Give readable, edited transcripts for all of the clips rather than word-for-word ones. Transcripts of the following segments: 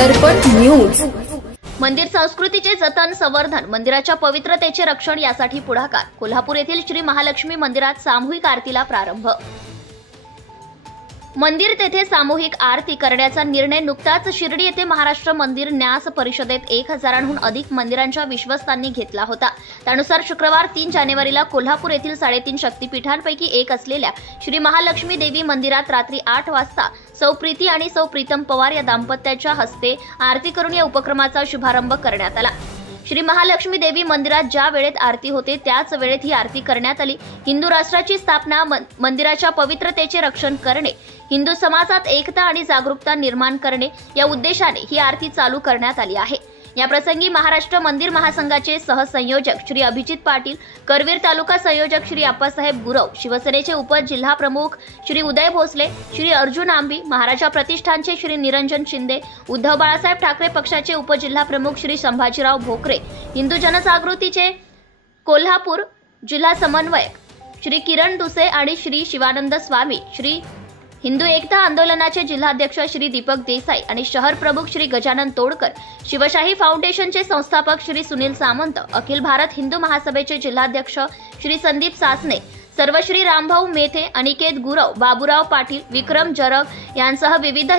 दर्पण news. मंदिर संस्कृतीचे जतन संवर्धन, मंदिराच्या पवित्रतेचे रक्षण यासाठी पुढाकार। कोल्हापूर येथील श्री महालक्ष्मी मंदिरात सामूहिक आरतीला प्रारंभ। मंदिर तेथे सामूहिक आरती करण्याचा निर्णय नुकताच शिर्डी येथे महाराष्ट्र मंदिर न्यास परिषदेत 1000हून अधिक मंदिरांच्या विश्वस्तांनी घेतला होता। त्यानुसार शुक्रवार 3 जानेवारीला कोल्हापूर येथील 3.5 शक्तीपीठांपैकी एक असलेल्या श्री महालक्ष्मी देवी मंदिरात रात्री 8 वाजता सौ प्रीती आणि सौ प्रीतम पवार या दाम्पत्याच्या हस्ते आरती करून या उपक्रमाचा शुभारंभ करण्यात आला। श्री महालक्ष्मी देवी मंदिरात ज्या वेळेत आरती होते त्याच वेळेत ही आरती करण्यात आली। हिंदू राष्ट्राची स्थापना, मंदिराच्या पवित्रतेचे रक्षण करणे, हिंदू समाजात एकता आणि जागरूकता निर्माण करणे या उद्देशाने ही आरती चालू करण्यात आली आहे। या प्रसंगी महाराष्ट्र मंदिर महासंघाचे सहसंयोजक श्री अभिजित पाटील, करवीर तालुका संयोजक श्री आप्पासाहेब गुरव, शिवसेनेचे उपजिल्हा प्रमुख श्री उदय भोसले, श्री अर्जुन आंबी, महाराजा प्रतिष्ठानचे श्री निरंजन शिंदे, उद्धव बाळासाहेब ठाकरे पक्षाचे उपजिल्हा प्रमुख श्री संभाजीराव भोकरे, हिंदू जनजागृतीचे कोल्हापूर जिल्हा समन्वयक श्री किरण दुसे आणि श्री शिवानंद स्वामी, श्री हिंदू एकता आंदोलनाचे जिल्हाध्यक्ष श्री दीपक देसाई आणि शहर प्रमुख श्री गजानन तोडकर, शिवशाही फाउंडेशनचे संस्थापक श्री सुनील सामंत, अखिल भारत हिंदू महासभेचे जिल्हाध्यक्ष श्री संदीप सासने, सर्व श्री रामभाऊ मेथे, अनिकेत गुरव, बाबूराव पाटील, विक्रम जरग यांसह विविध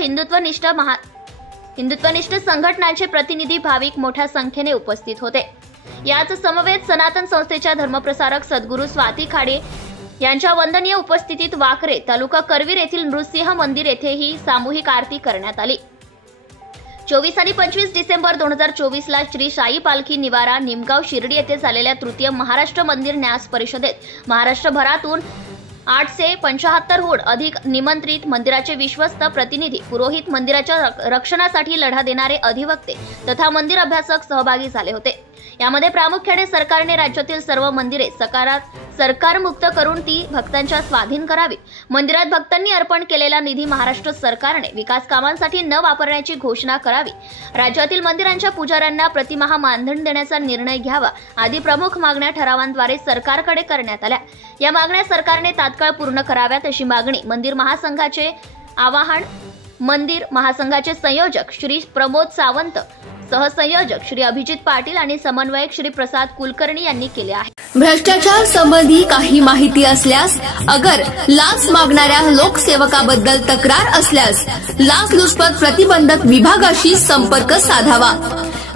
हिंदुत्वनिष्ठ संघटनांचे प्रतिनिधी भाविक मोठ्या संख्येने उपस्थित होते। याच समवेत सनातन संस्थेच्या धर्मप्रसारक सद्गुरू स्वाती खाडे यांच्या वंदनीय उपस्थितीत वाकरे तालुका करवीर येथील नृसिंह मंदिर येथेही सामूहिक आरती करण्यात आली। 24 आणि 25 डिसेंबर 2024 ला श्री शाही पालखी निवारा निमगाव शिर्डी येथे झालेल्या तृतीय महाराष्ट्र मंदिर न्यास परिषदेत महाराष्ट्रभरातून 875हून अधिक निमंत्रित, मंदिराचे विश्वस्त प्रतिनिधी, पुरोहित, मंदिराच्या रक्षणासाठी लढा देणारे अधिवक्ते तथा मंदिर अभ्यासक सहभागी झाले होते। यामध्ये प्रामुख्याने सरकारने राज्यातील सर्व मंदिरे सरकारमुक्त करून ती भक्तांच्या स्वाधीन करावी, मंदिरात भक्तांनी अर्पण केलेला निधी महाराष्ट्र सरकारने विकास कामांसाठी न वापरण्याची घोषणा करावी, राज्यातील मंदिरांच्या पुजाऱ्यांना प्रतिमाह मानधन देण्याचा निर्णय घ्यावा आदी प्रमुख मागण्या ठरावांद्वारे सरकारकडे करण्यात आल्या। या मागण्या सरकारने तात्काळ पूर्ण कराव्यात अशी मागणी मंदिर महासंघाचे आवाहन मंदिर महासंघाचे संयोजक श्री प्रमोद सावंत, सहसंयोजक श्री अभिजित पाटील आणि समन्वयक श्री प्रसाद कुलकर्णी यांनी केले आहे। भ्रष्टाचार संबंधी काही माहिती असल्यास, अगर लाच मागणाऱ्या लोकसेवकाबद्दल तक्रार असल्यास लाचलुचपत प्रतिबंधक विभागाशी संपर्क साधावा।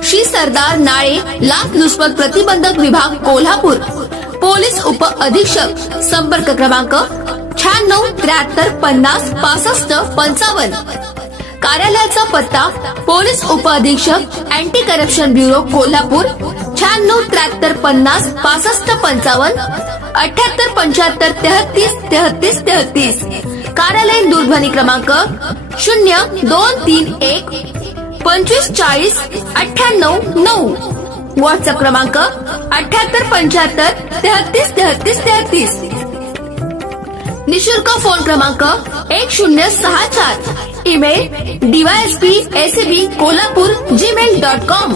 श्री सरदार नाळे, लाचलुचपत प्रतिबंधक विभाग, कोल्हापूर। पोलीस उप अधीक्षक, संपर्क क्रमांक 96 73 50 65 55। कार्यालयाचा पत्ता पोलीस उप अधीक्षक, अँटी करप्शन ब्युरो, कोल्हापूर 96 73 50 65 55 78 75 33 33 33। कार्यालयीन दूरध्वनी क्रमांक 0231 25 40 98 9। व्हॉट्सअप क्रमांक 78 75 33 33 33। निशुल्क फोन क्रमांक 1064। Email dysp@kolhapur@gmail.com।